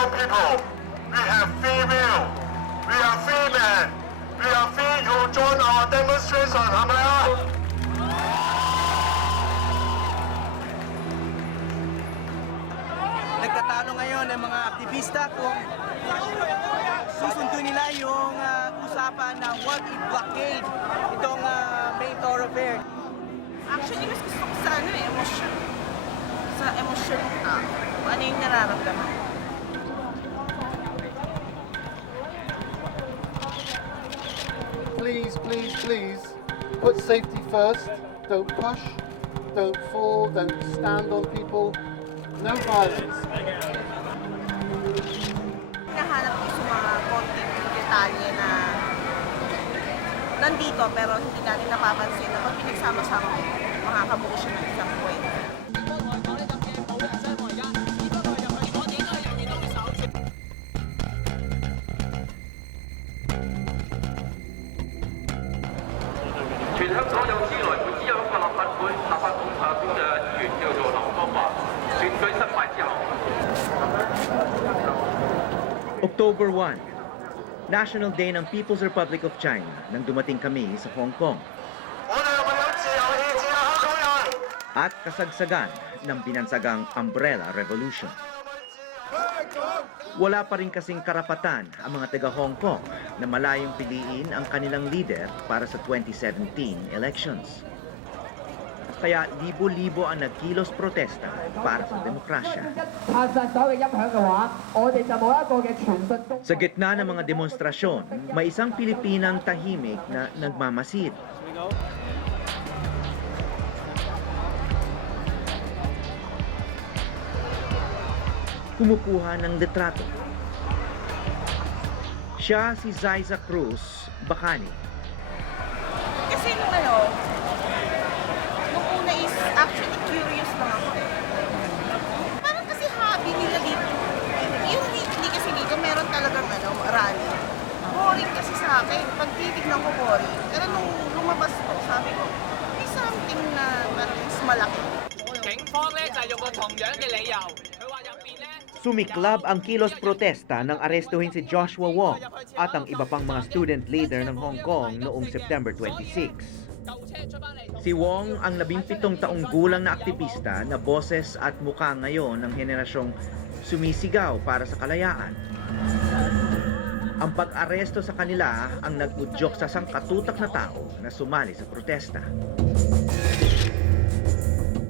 Kong people. We have free will. We are free men. We are free to join our demonstration. 係咪啊？ Nagtatalo ngayon ng mga aktivista kung susundin nila yung usapan na what if blockade itong main thoroughfare. Actually, mas gusto ko sa emosyon. Sa emosyon ng tao. Kung ano yung nararamdaman. Please, please, please, put safety first. Don't push, don't fall, don't stand on people. No violence. Hinahanap ko sa mga konting detalye na nandito pero hindi natin napapansin na pag pinagsama-sama ko, makakabuo siya ng isang kwento. October 1, National Day ng People's Republic of China nang dumating kami sa Hong Kong. 我哋有冇有自由意志啊，香港人？ At kasagsagan ng binansagang Umbrella Revolution. Wala pa rin kasing karapatan ang mga taga Hong Kong na malayong piliin ang kanilang leader para sa 2017 elections. Kaya libo-libo ang nagkilos protesta para sa demokrasya. Sa gitna ng mga demonstrasyon, may isang Pilipinang tahimik na nagmamasid. Kumukuha ng litrato. Siya si Zaiza Cruz Bacani. Kasi nung nung una is actually curious lang ako eh. Parang kasi hobby nila dito. Yung weekly kasi dito meron talagang rally. Boring kasi sa akin. Pag titignan ko boring. Pero nung lumabas ko, sabi ko, may something na parang mas malaki. Sumiklab ang kilos protesta nang arestuhin si Joshua Wong at ang iba pang mga student leader ng Hong Kong noong September 26. Si Wong ang 17 taong gulang na aktivista na boses at mukha ngayon ng henerasyong sumisigaw para sa kalayaan. Ang pag-aresto sa kanila ang nag-udyok sa sangkatutak na tao na sumali sa protesta.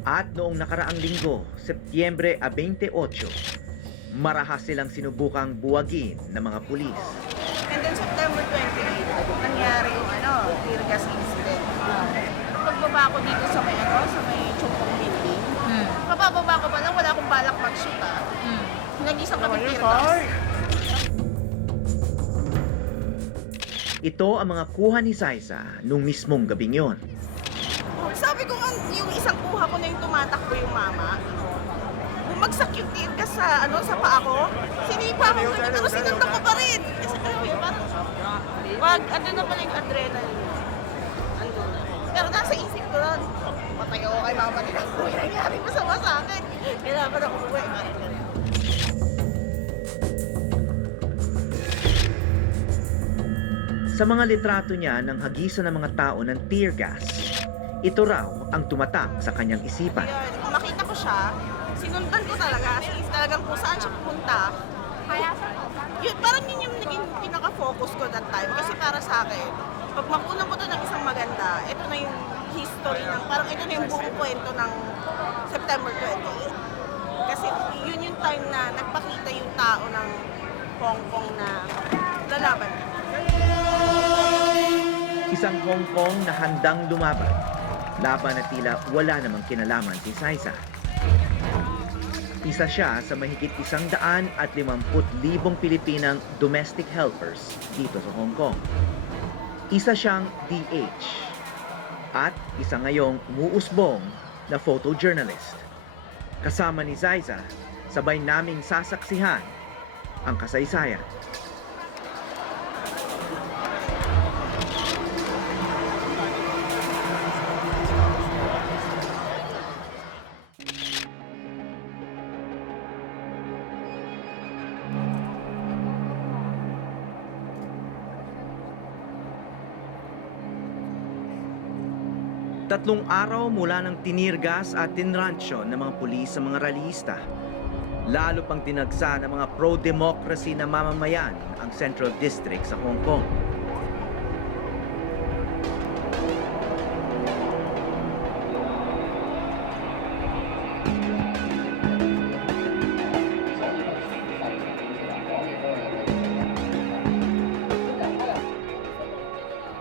At noong nakaraang linggo, Setyembre 28, marahas silang sinubukang buwagin ng mga pulis. And then September 28, nangyari yung tear gas incident. Pagbaba ko dito sa may Chong Kong building, papababa ko pa lang, wala akong balak mag-shoot Nag-isang kami tear gas. Ito ang mga kuha ni Zaiza nung mismong gabing yon. Sabi ko yung isang kuha ko na yung tumatakbo yung mama. Bumagsak yung tear gas sa paa ko. Sinipa ko ganyan, pero sinundan ko pa rin. Kasi parang, na pala yung adrenaline. Pero nasa isip ko lang, patay ako kay mama nila. Uy, nangyari masama sa akin. Kailangan ako uwi. Sa mga litrato niya ng hagisan ng mga tao ng tear gas, ito raw ang tumatak sa kanyang isipan. Kung makita ko siya, sinundan ko talaga. Since talagang kung saan siya pupunta, parang yun yung naging pinaka-focus ko that time. Kasi para sa akin, pag makunan ko to ng isang maganda, ito na yung history ng, parang ito na yung buong kwento ng September 28. Kasi yun yung time na nagpakita yung tao ng Hong Kong na lalaban. Isang Hong Kong na handang lumaban, laban na tila wala namang kinalaman si Zaiza. Isa siya sa mahigit 150,000 Pilipinang domestic helpers dito sa Hong Kong. Isa siyang DH at isa ngayong umuusbong na photojournalist. Kasama ni Zaiza, sabay naming sasaksihan ang kasaysayan. 3 araw mula ng tinirgas at tinransyon ng mga pulis sa mga rallyista. Lalo pang tinagsa ng mga pro-democracy na mamamayan ang Central District sa Hong Kong.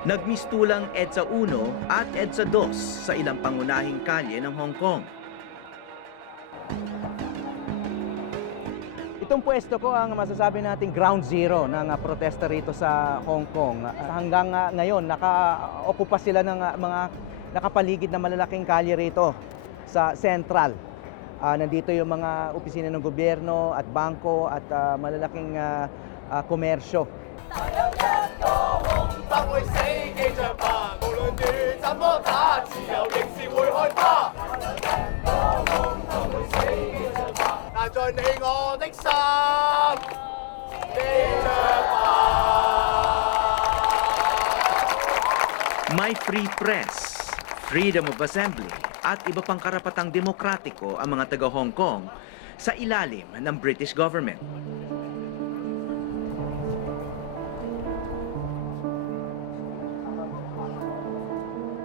Nagmistulang EDSA 1 at EDSA 2 sa ilang pangunahing kalye ng Hong Kong. Itong pwesto ko ang masasabi nating ground zero ng protesta rito sa Hong Kong. Hanggang ngayon, naka-okupa sila ng mga nakapaligid na malalaking kalye rito sa Central. Nandito yung mga opisina ng gobyerno at bangko at malalaking komersyo. May free press, freedom of assembly, at iba pang karapatang demokratiko ang mga taga-Hong Kong sa ilalim ng British government.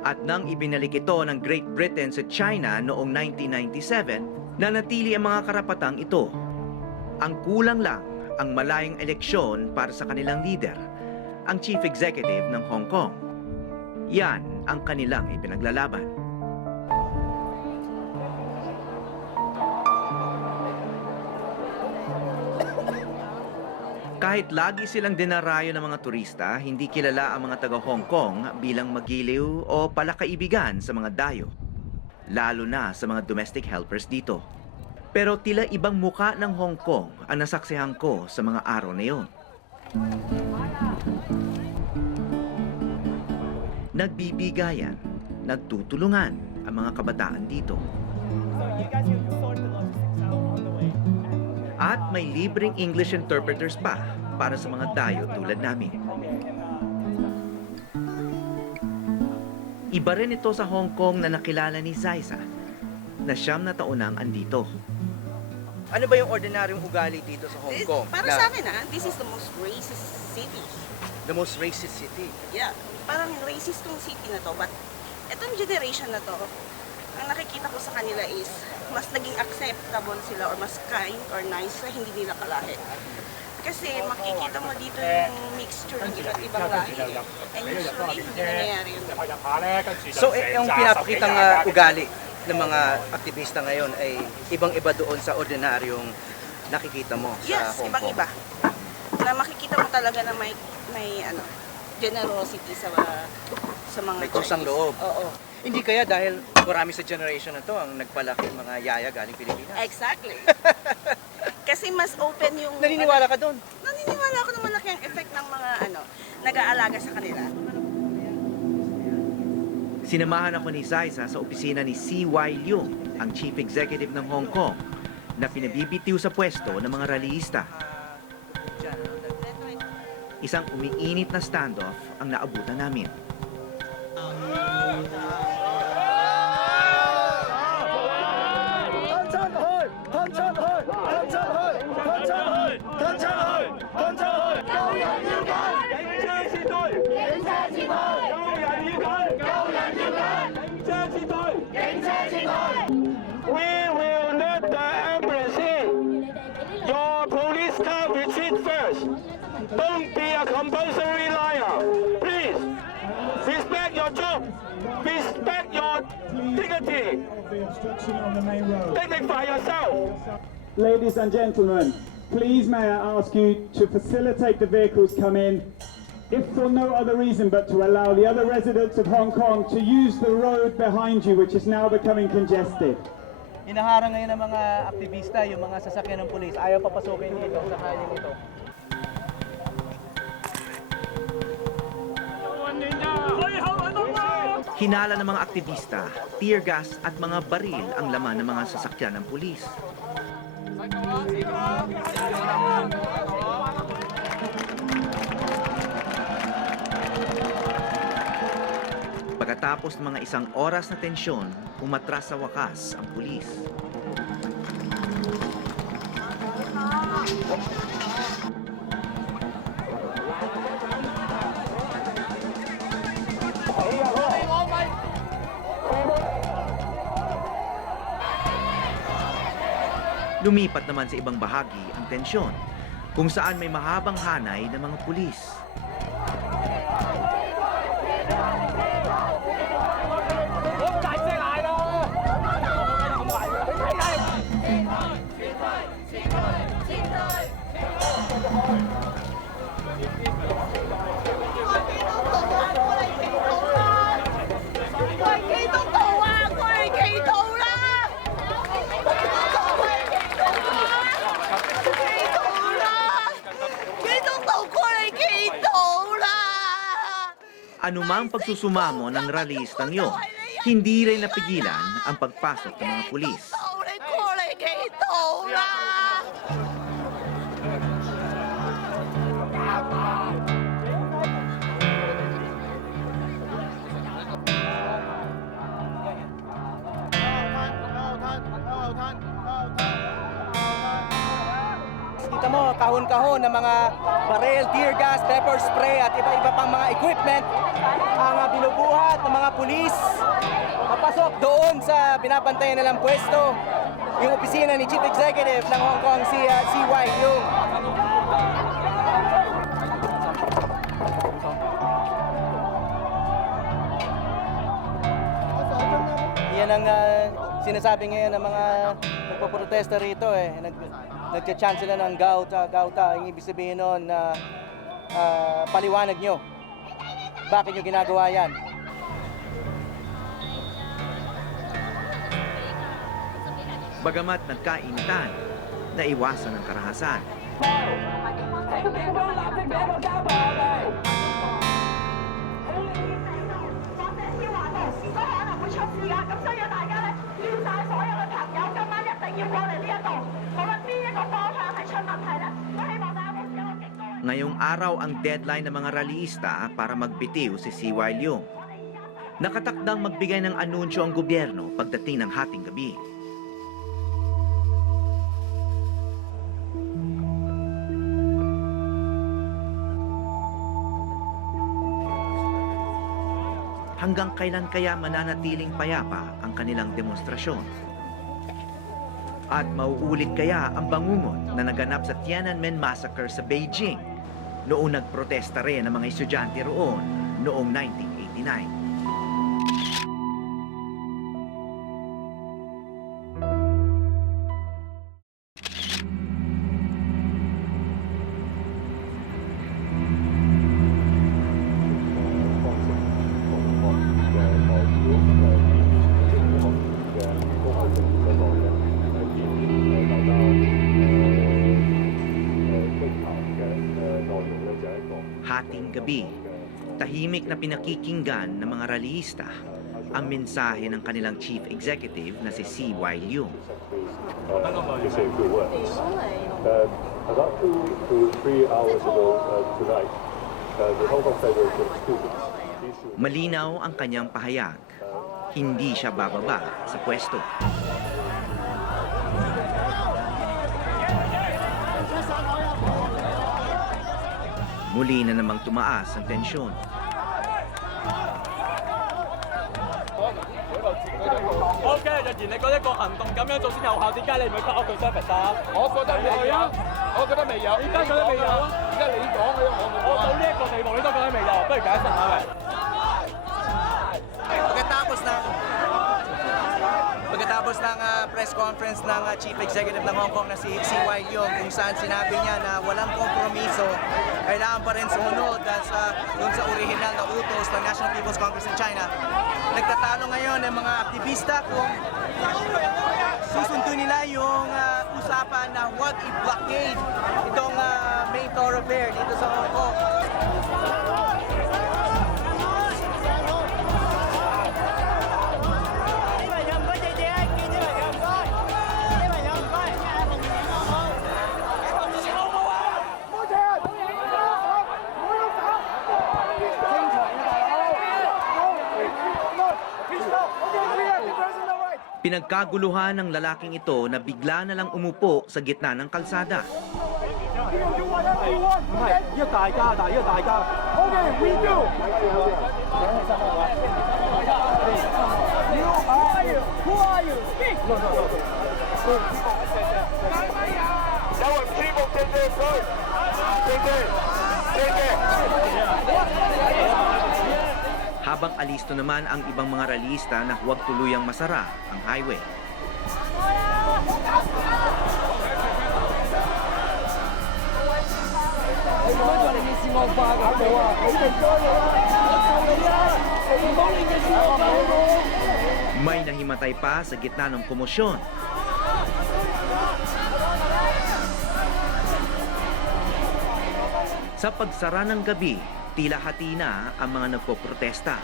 At nang ibinalik ito ng Great Britain sa China noong 1997, nanatili ang mga karapatang ito. Ang kulang lang ang malayang eleksyon para sa kanilang leader, ang Chief Executive ng Hong Kong. Yan ang kanilang ipinaglalaban. Kahit lagi silang dinarayo ng mga turista, hindi kilala ang mga taga-Hong Kong bilang magiliw o palakaibigan sa mga dayo, lalo na sa mga domestic helpers dito. Pero tila ibang muka ng Hong Kong ang nasaksihan ko sa mga araw na yun. Nagbibigayan, nagtutulungan ang mga kabataan dito. At may libreng English interpreters pa para sa mga dayo tulad namin. Iba rin ito sa Hong Kong na nakilala ni Zaisa, na 9 na taon nang andito. Ano ba yung ordinaryong ugali dito sa Hong Kong? Para sa akin this is the most racist city. The most racist city. Yeah, parang racist tong city na to. But etong generation na to, ang nakikita ko sa kanila is mas naging acceptable sila or mas kind or nice sa hindi nila kalahi. Kasi makikita mo dito yung mixture ng iba't ibang lahi. And usually, hindi nangyayari yun. So, yung pinapakitang ugali ng mga aktivista ngayon ay ibang-iba doon sa ordinaryong nakikita mo sa Yes, Hong Kong. ibang-iba. Na makikita mo talaga na may generosity sa mga May kusang Chinese. loob. Oo. Hindi kaya dahil marami sa generation na to ang nagpalaki mga yaya galing Pilipinas? Exactly. Kasi mas open yung... Naniniwala ka doon? Naniniwala ako na malaki ang effect ng mga nag-aalaga sa kanila. Sinamahan ako ni Zaisa sa opisina ni C.Y. Leung, ang Chief Executive ng Hong Kong, na pinabibitiw sa pwesto ng mga rallyista. Isang umiinit na standoff ang naabutan namin. We will let the embassy in. Your police car retreat first. Don't be a compulsory liar. Please, respect your job. Respect your dignity. Dignify yourself. Ladies and gentlemen, please may I ask you to facilitate the vehicles come in, if for no other reason but to allow the other residents of Hong Kong to use the road behind you, which is now becoming congested. Inaharang ngayon ng mga aktivista yung mga sasakyan ng pulis. Ayaw papasukin dito sa kalye nito. Hinala ng mga aktivista, tear gas at mga baril ang laman ng mga sasakyan ng pulis. Pagkatapos ng mga isang oras na tensyon, umatras sa wakas ang pulis. Lumipat naman sa ibang bahagi ang tensyon, kung saan may mahabang hanay ng mga pulis. Anumang pagsusumamo ng ralistang yon, hindi rin napigilan ang pagpasok ng mga pulis. Kita mo, kahon-kahon ng mga baril, tear gas, pepper spray at iba-iba pang mga equipment ang binubuhat ng mga pulis. Papasok doon sa binabantayan nilang pwesto, yung opisina ni Chief Executive ng Hong Kong, si CY Leung. Yan ang sinasabi ngayon ng mga nagpaprotesta rito eh. Nagcha-chant sila ng gauta, gauta. Ang ibig sabihin nun na paliwanag nyo. Bakit nyo ginagawa yan? Bagamat nagkainitan, naiwasan ang karahasan. Ngayong araw ang deadline ng mga rallyista para magbitiw si CY Leung. Nakatakdang magbigay ng anunsyo ang gobyerno pagdating ng hating gabi. Hanggang kailan kaya mananatiling payapa ang kanilang demonstrasyon? At mauulit kaya ang bangungot na naganap sa Tiananmen Massacre sa Beijing noong nagprotesta rin ang mga estudyante roon noong 1989? Hating gabi, tahimik na pinakikinggan ng mga rallyista ang mensahe ng kanilang chief executive na si CY Leung. About 2 to 3 hours ago tonight, the Hong Kong Federation of Students issued... Malinaw ang kanyang pahayag. Hindi siya bababa sa pwesto. Muli na namang tumaas ang tensyon. Okay， 若然你覺得個行動咁樣做先有效，點解你唔去 cut off 佢 service 啊？我覺得未有，我覺得未有。而家覺得未有，而家你講嘅，我到呢一個地步你都覺得未有，不如解釋下咪？ Pagkatapos ng press conference ng Chief Executive ng Hong Kong na si CY Leung, kung saan sinabi niya na walang kompromiso, kailangan pa rin sumunod doon sa original na utos ng National People's Congress in China. Nagtatalo ngayon ng mga aktivista kung susundin nila yung usapan na huwag i-blockade itong main thoroughfare dito sa Hong Kong. Pinagkaguluhan ng lalaking ito na bigla na lang umupo sa gitna ng kalsada. Habang alisto naman ang ibang mga ralista na huwag tuluyang masara ang highway. May nahimatay pa sa gitna ng komosyon. Sa pagsara ng gabi, tila hati na ang mga nagpoprotesta.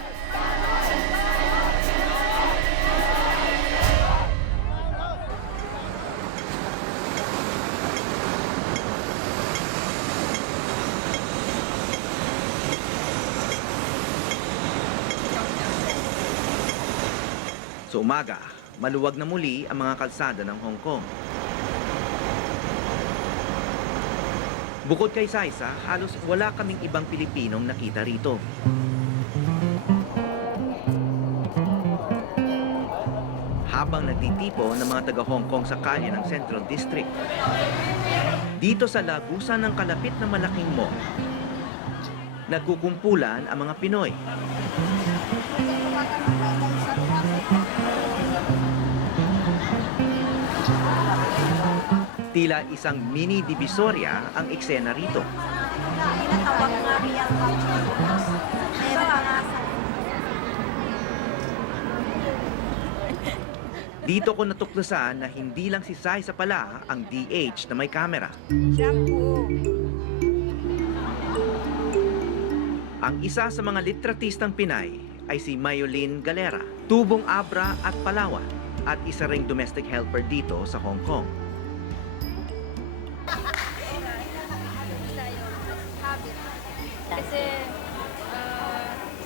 Sa umaga, maluwag na muli ang mga kalsada ng Hong Kong. Bukod kay Saisa, halos wala kaming ibang Pilipinong nakita rito. Habang nagtitipo ng mga taga Hong Kong sa kalye ng Central District. Dito sa lagusan ng kalapit na malaking mall, nagkukumpulan ang mga Pinoy. Tila isang mini divisoria ang eksena rito. Dito ko natuklasan na hindi lang si Saisa pala ang DH na may kamera. Ang isa sa mga litratistang Pinay ay si Mayolin Galera, tubong Abra at Palawan, at isa ring domestic helper dito sa Hong Kong. Kasi,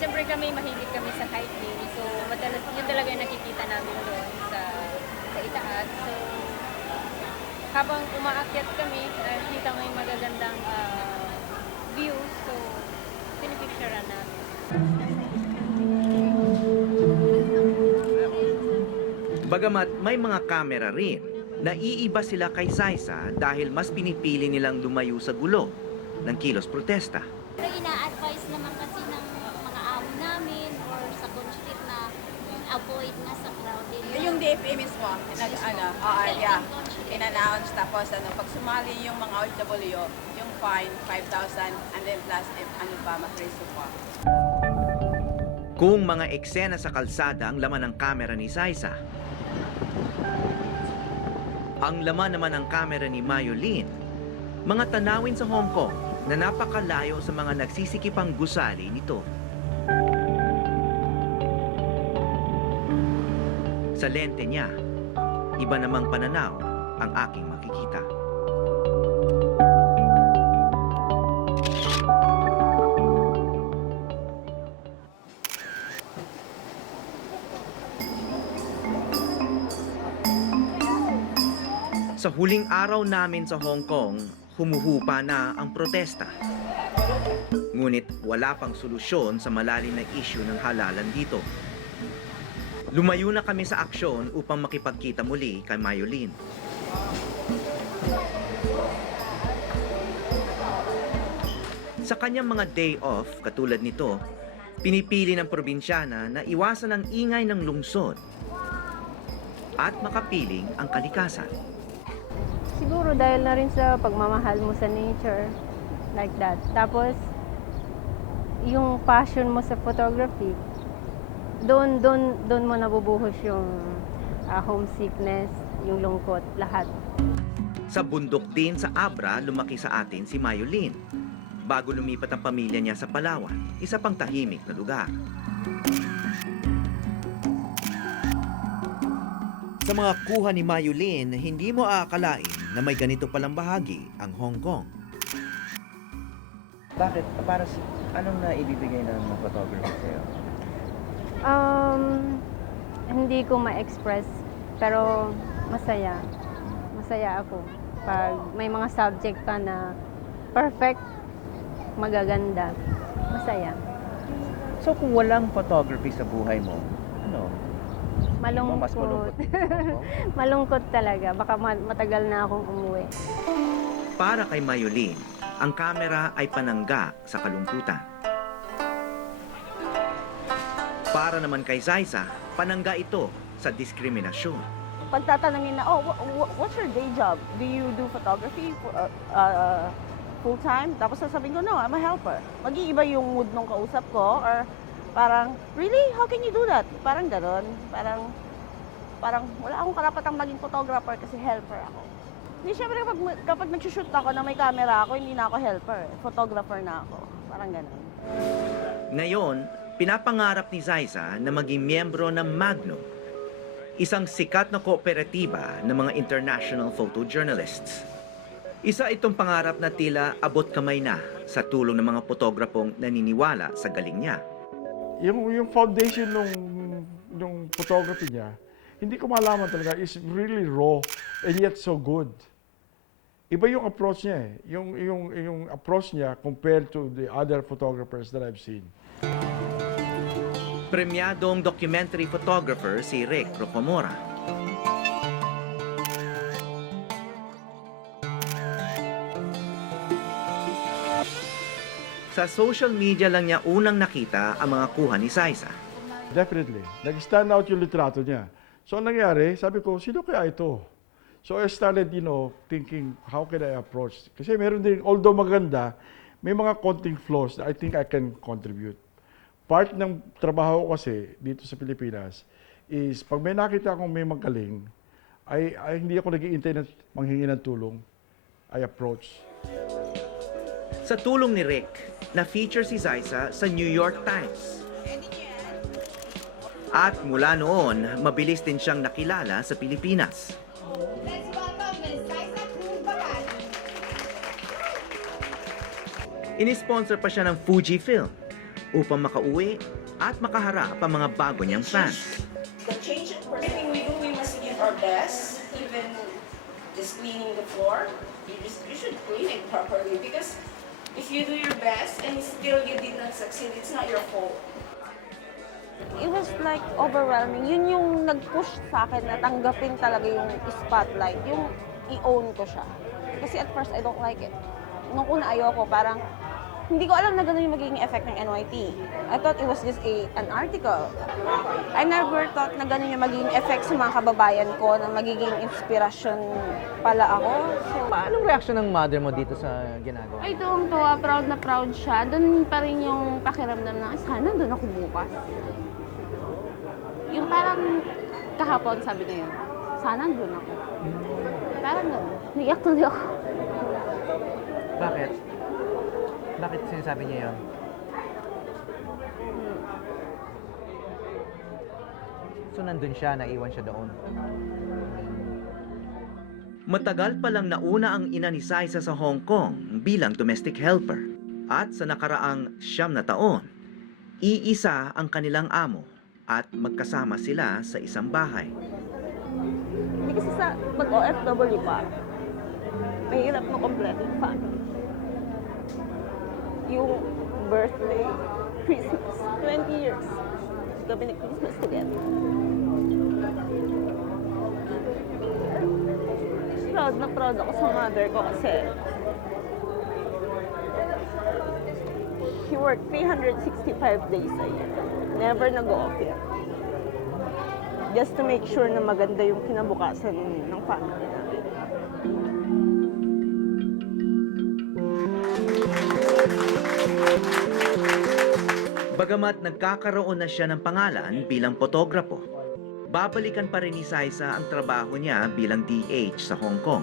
siyempre kami, mahilig kami sa hiking. So, madalas, yun talaga yung nakikita namin doon sa itaas. So, habang umaakyat kami, nakikita mo yung magagandang view. So, pinipicturean namin. Bagamat may mga kamera rin, naiiba sila kay Saisa dahil mas pinipili nilang lumayo sa gulo ng kilos protesta. Ina-advise naman kasi ng mga amo namin or sa constrict na avoid na sa crowded. Yung DFA mismo, in-announce tapos pag sumali yung mga OFW, yung fine, 5,000 and then plus ma-preso pa. Kung mga eksena sa kalsada ang laman ng kamera ni Saisa, ang laman naman ng kamera ni Mayolin, mga tanawin sa Hong Kong na napakalayo sa mga nagsisikipang gusali nito. Sa lente niya, iba namang pananaw ang aking makikita. Sa huling araw namin sa Hong Kong, humuhupa na ang protesta. Ngunit wala pang solusyon sa malalim na issue ng halalan dito. Lumayo na kami sa aksyon upang makipagkita muli kay Mayolin. Sa kanyang mga day off, katulad nito, pinipili ng probinsyana na iwasan ang ingay ng lungsod at makapiling ang kalikasan. Siguro dahil na rin sa pagmamahal mo sa nature, like that. Tapos, yung passion mo sa photography, doon mo nabubuhos yung homesickness, yung lungkot, lahat. Sa bundok din sa Abra, lumaki sa atin si Mayolin. Bago lumipat ang pamilya niya sa Palawan, isa pang tahimik na lugar. Sa mga kuha ni Mayolin, hindi mo aakalain na may ganito palang bahagi ang Hong Kong. Bakit? Anong naibibigay ng photography sa'yo? Hindi ko ma-express Pero masaya. Masaya ako. Pag may mga subject ka na perfect, magaganda, masaya. So kung walang photography sa buhay mo, ano? Mas malungkot. Malungkot talaga. Baka matagal na akong umuwi. Para kay Mayolin, ang kamera ay panangga sa kalungkutan. Para naman kay Zaiza, panangga ito sa diskriminasyon. Pagtatanungin na, what's your day job? Do you do photography full time? Tapos sasabihin ko, no, I'm a helper. Mag-iiba yung mood nung kausap ko or parang, really? How can you do that? Parang ganon. Parang wala akong karapatang maging photographer kasi helper ako. Hindi, syempre kapag nag-shoot ako na may camera ako, hindi na ako helper. Photographer na ako. Parang ganon. Ngayon, pinapangarap ni Zaiza na maging miyembro ng Magnum, isang sikat na kooperatiba ng mga international photojournalists. Isa itong pangarap na tila abot kamay na sa tulong ng mga fotograpong naniniwala sa galing niya. Yung foundation nung photography niya, hindi ko malaman talaga, is really raw and yet so good. Iba yung approach niya eh. Yung approach niya compared to the other photographers that I've seen. Premyadong documentary photographer si Rick Rocamora. Sa social media lang niya unang nakita ang mga kuha ni Zaiza. Definitely. Nag-stand out yung litrato niya. So, ang nangyari, sabi ko, sino kaya ito? So, I started, thinking, how can I approach? Kasi meron din, although maganda, may mga konting flaws that I think I can contribute. Part ng trabaho ko kasi dito sa Pilipinas is pag may nakita akong may magaling, ay hindi ako nag-iintay na manghingi ng tulong. I approach. Sa tulong ni Rick, na-feature si Zaiza sa New York Times. At mula noon, mabilis din siyang nakilala sa Pilipinas. Inisponsor pa siya ng Fujifilm upang makauwi at makaharap ang mga bago niyang fans. The change in everything we do, we must give our best. Even just cleaning the floor, you should clean it properly because if you do your best and still you did not succeed, it's not your fault. It was like overwhelming. Yun yung nag-push sa akin na tanggapin talaga yung spotlight, yung i-own ko siya. Kasi at first, I don't like it. Nung una ayoko, parang hindi ko alam na gano'n yung magiging effect ng NYT. I thought it was just an article. I never thought na gano'n yung magiging effect sa mga kababayan ko, na magiging inspirasyon pala ako. So, Anong reaction ng mother mo dito sa ginagawa? Ay, tuwang-tuwa, proud na proud siya. Doon pa rin yung pakiramdam na, sana doon ako bukas. Yung parang kahapon, sabi na yun, sana doon ako. Parang doon. Niyak tuloy ako. Bakit? Bakit sinasabi niya yun? So nandun siya, naiwan siya doon. Matagal pa lang nauna ang ina ni Zaiza sa Hong Kong bilang domestic helper. At sa nakaraang 9 na taon, iisa ang kanilang amo at magkasama sila sa isang bahay. hindi kasi sa pag-OFW pa, mahirap mo kompleto yung family. Yung birthday, Christmas, 20 years. Kami nag-Christmas together. Proud na proud ako sa mother ko kasi she worked 365 days a year. Never nag-off yet. Just to make sure na maganda yung kinabukasan ng family namin. Bagamat nagkakaroon na siya ng pangalan bilang fotograpo, babalikan pa rin ni Zaiza ang trabaho niya bilang DH sa Hong Kong.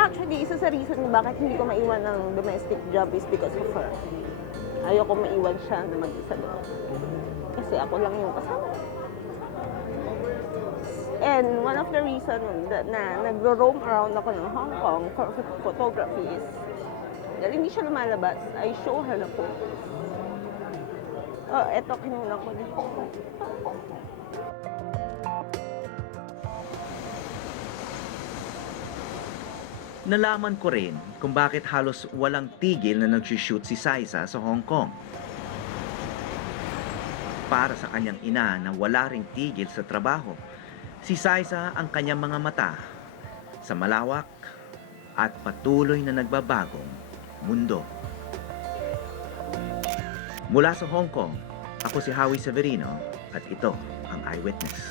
Actually, isa sa reason kung bakit hindi ko maiwan ng domestic job is because of her. Ayoko maiwan siya na mag-isa doon. Kasi ako lang yung kasama. And one of the reason na nagro-roam around ako ng Hong Kong for photography is dahil hindi siya lumalabas, I show her na photos. Oh, eto, kinulang ko dito. Nalaman ko rin kung bakit halos walang tigil na nag-shoot si Saisa sa Hong Kong. Para sa kanyang ina na wala ring tigil sa trabaho, si Saisa ang kanyang mga mata sa malawak at patuloy na nagbabagong mundo. Mula sa Hong Kong, ako si Howie Severino at ito ang Eyewitness.